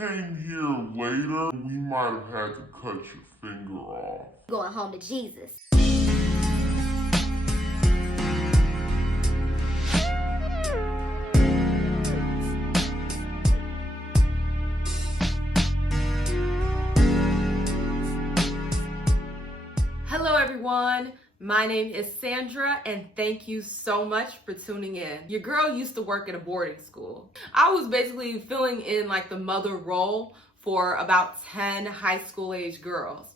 came here later, we might have had to cut your finger off. Going home to Jesus. Hello everyone, my name is Sandra and thank you so much for tuning in. Your girl used to work at a boarding school. I was basically filling in like the mother role for about 10 high school age girls.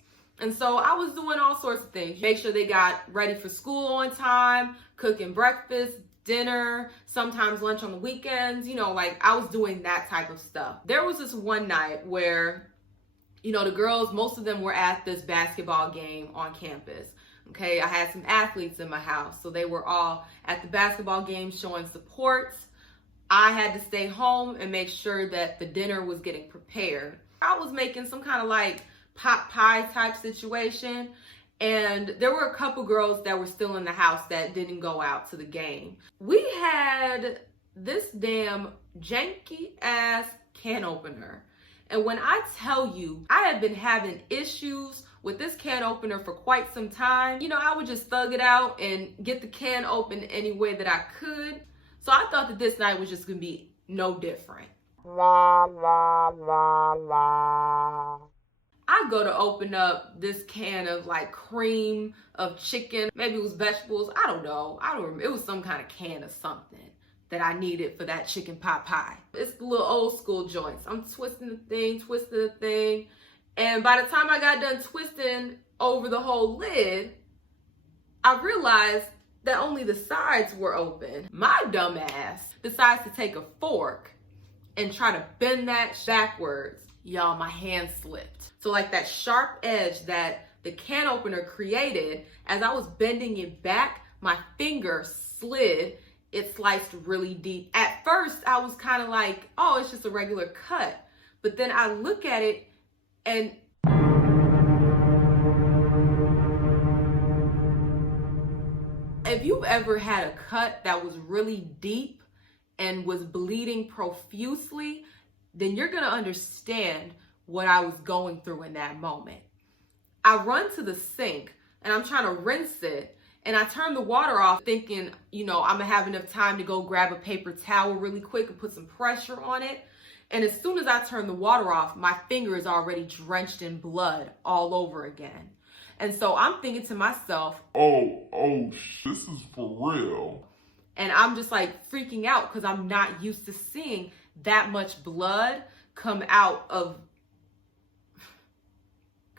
And so I was doing all sorts of things. Make sure they got ready for school on time, cooking breakfast, dinner, sometimes lunch on the weekends, like I was doing that type of stuff. There was this one night where the girls, most of them were at this basketball game on campus. Okay, I had some athletes in my house, so they were all at the basketball game showing support. I had to stay home and make sure that the dinner was getting prepared. I was making some kind of like pot pie type situation, and there were a couple girls that were still in the house that didn't go out to the game. We had this damn janky ass can opener. And when I tell you, I have been having issues with this can opener for quite some time. I would just thug it out and get the can open any way that I could. So I thought that this night was just gonna be no different. I go to open up this can of like cream of chicken. Maybe it was vegetables. I don't know. I don't remember. It was some kind of can of something that I needed for that chicken pot pie. It's the little old school joints. I'm twisting the thing. And by the time I got done twisting over the whole lid, I realized that only the sides were open. My dumb ass decides to take a fork and try to bend that backwards. Y'all, my hand slipped. So like that sharp edge that the can opener created, as I was bending it back, my finger slid. It sliced really deep. At first, I was kind of like, oh, it's just a regular cut. But then I look at it and if you've ever had a cut that was really deep and was bleeding profusely, then you're gonna understand what I was going through in that moment. I run to the sink and I'm trying to rinse it. And I turned the water off thinking, I'm gonna have enough time to go grab a paper towel really quick and put some pressure on it. And as soon as I turn the water off, my finger is already drenched in blood all over again. And so I'm thinking to myself, oh, this is for real. And I'm just like freaking out because I'm not used to seeing that much blood come out of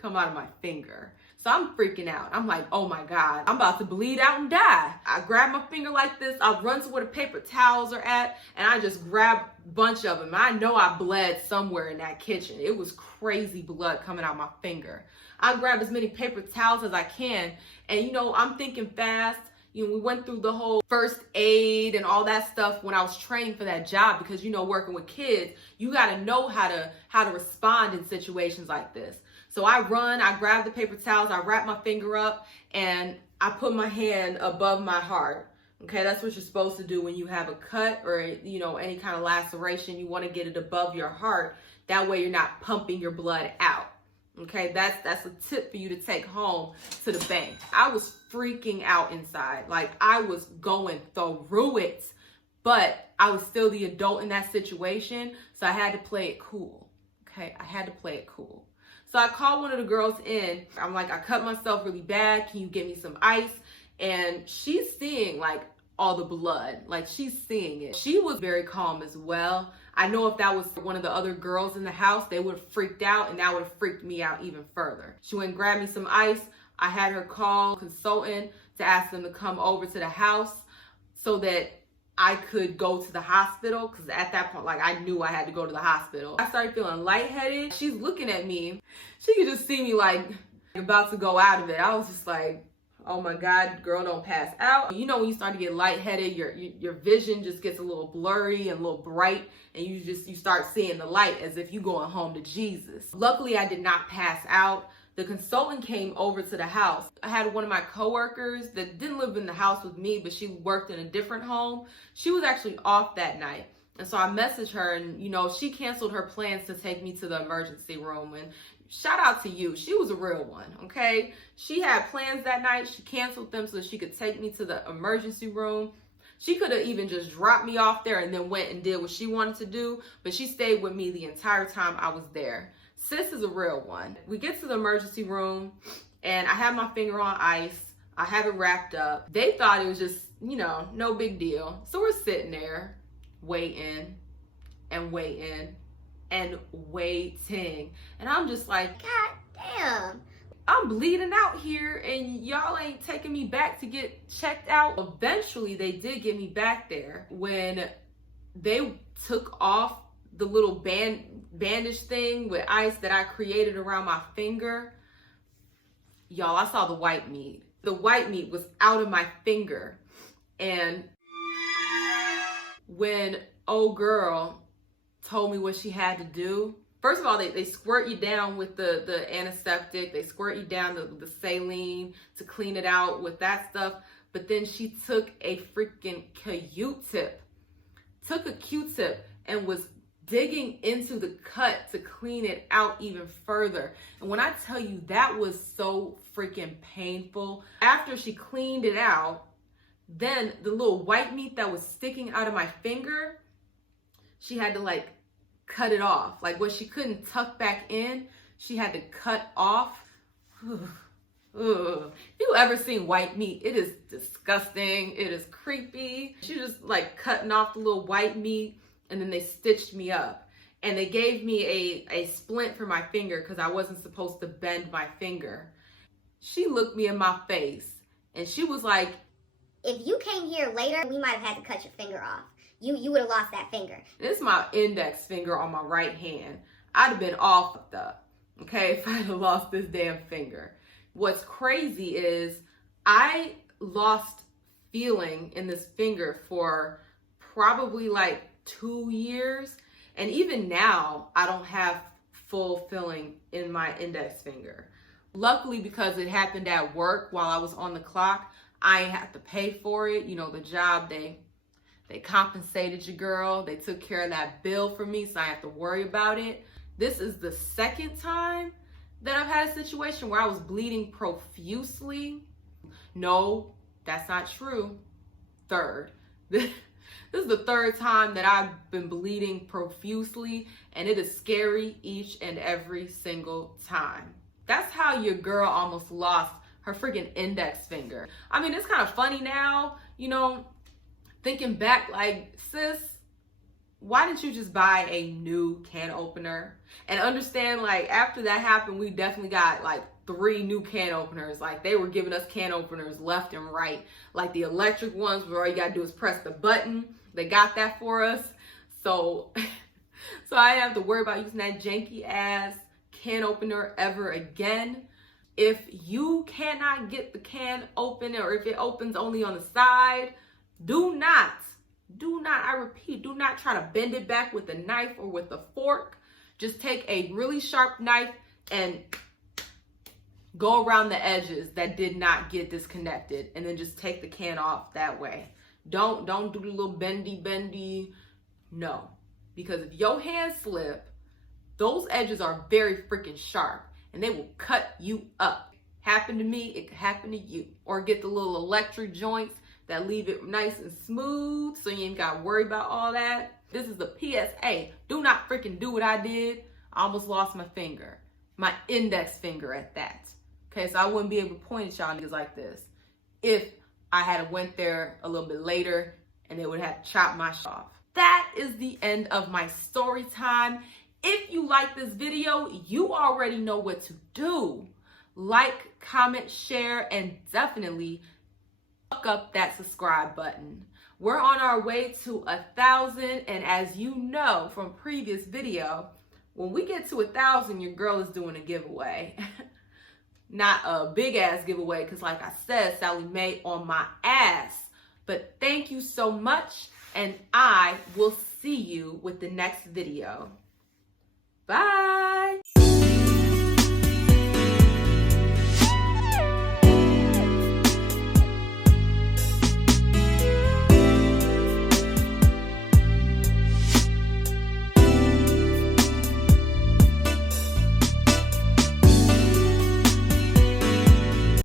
my finger. So I'm freaking out. I'm like, oh my God, I'm about to bleed out and die. I grab my finger like this. I run to where the paper towels are at and I just grab a bunch of them. I know I bled somewhere in that kitchen. It was crazy blood coming out my finger. I grab as many paper towels as I can. And I'm thinking fast. We went through the whole first aid and all that stuff when I was training for that job because, working with kids, you got to know how to respond in situations like this. So I grab the paper towels, I wrap my finger up, and I put my hand above my heart. Okay, that's what you're supposed to do when you have a cut or, any kind of laceration. You want to get it above your heart. That way you're not pumping your blood out. Okay, that's a tip for you to take home to the bank. I was freaking out inside. Like I was going through it, but I was still the adult in that situation. So I had to play it cool. Okay, I had to play it cool. So I called one of the girls in. I'm like, I cut myself really bad. Can you get me some ice? And she's seeing like all the blood. Like she's seeing it. She was very calm as well. I know if that was one of the other girls in the house, they would have freaked out and that would have freaked me out even further. She went and grabbed me some ice. I had her call a consultant to ask them to come over to the house so that I could go to the hospital because at that point, like I knew I had to go to the hospital. I started feeling lightheaded. She's looking at me. She could just see me like about to go out of it. I was just like, oh my God, girl, don't pass out. When you start to get lightheaded, your vision just gets a little blurry and a little bright, and you start seeing the light as if you're going home to Jesus. Luckily, I did not pass out. The consultant came over to the house. I had one of my coworkers that didn't live in the house with me, but she worked in a different home. She was actually off that night. And so I messaged her, and she canceled her plans to take me to the emergency room. And shout out to you. She was a real one, okay? She had plans that night. She canceled them so she could take me to the emergency room. She could have even just dropped me off there and then went and did what she wanted to do, but she stayed with me the entire time I was there. Sis is a real one. We get to the emergency room, and I have my finger on ice. I have it wrapped up. They thought it was just, no big deal. So we're sitting there waiting and waiting and waiting. And I'm just like, God damn. I'm bleeding out here and y'all ain't taking me back to get checked out. Eventually, they did get me back there. When they took off the little bandage thing with ice that I created around my finger, y'all, I saw the white meat. The white meat was out of my finger. And when old girl told me what she had to do, first of all, they squirt you down with the antiseptic. They squirt you down the saline to clean it out with that stuff. But then she took a freaking Q-tip. Took a Q-tip and was digging into the cut to clean it out even further. And when I tell you, that was so freaking painful. After she cleaned it out, then the little white meat that was sticking out of my finger, she had to cut it off. Like what she couldn't tuck back in, she had to cut off. Ugh. If you ever seen white meat, it is disgusting. It is creepy. She just cutting off the little white meat, and then they stitched me up. And they gave me a splint for my finger because I wasn't supposed to bend my finger. She looked me in my face and she was like, if you came here later, we might have had to cut your finger off. You would have lost that finger. This is my index finger on my right hand. I'd have been all fucked up, okay, if I'd have lost this damn finger. What's crazy is I lost feeling in this finger for probably 2 years. And even now, I don't have full feeling in my index finger. Luckily, because it happened at work while I was on the clock, I ain't have to pay for it. The job, they compensated your girl. They took care of that bill for me, so I have to worry about it. This is the second time that I've had a situation where I was bleeding profusely. No, that's not true. Third. This is the third time that I've been bleeding profusely, and it is scary each and every single time. That's how your girl almost lost her freaking index finger. I mean, it's kind of funny now, thinking back, sis, why didn't you just buy a new can opener? And understand, after that happened, we definitely got 3 new can openers. They were giving us can openers left and right. The electric ones where all you gotta do is press the button. They got that for us. So I didn't have to worry about using that janky ass can opener ever again. If you cannot get the can open, or if it opens only on the side, do not, I repeat, do not try to bend it back with a knife or with a fork. Just take a really sharp knife and go around the edges that did not get disconnected, and then just take the can off that way. Don't do the little bendy. No, because if your hand slip, those edges are very freaking sharp and they will cut you up. Happened to me, it could happen to you. Or get the little electric joints that leave it nice and smooth so you ain't got to worry about all that. This is the PSA. Do not freaking do what I did. I almost lost my finger. My index finger at that. Okay, so I wouldn't be able to point at y'all niggas like this if I had went there a little bit later and they would have chopped my shit off. That is the end of my story time. If you like this video, you already know what to do. Like, comment, share, and definitely fuck up that subscribe button. We're on our way to 1,000, and as you know from previous video, when we get to 1,000, your girl is doing a giveaway. Not a big ass giveaway, because like I said, Sally Mae on my ass. But thank you so much, and I will see you with the next video. Bye.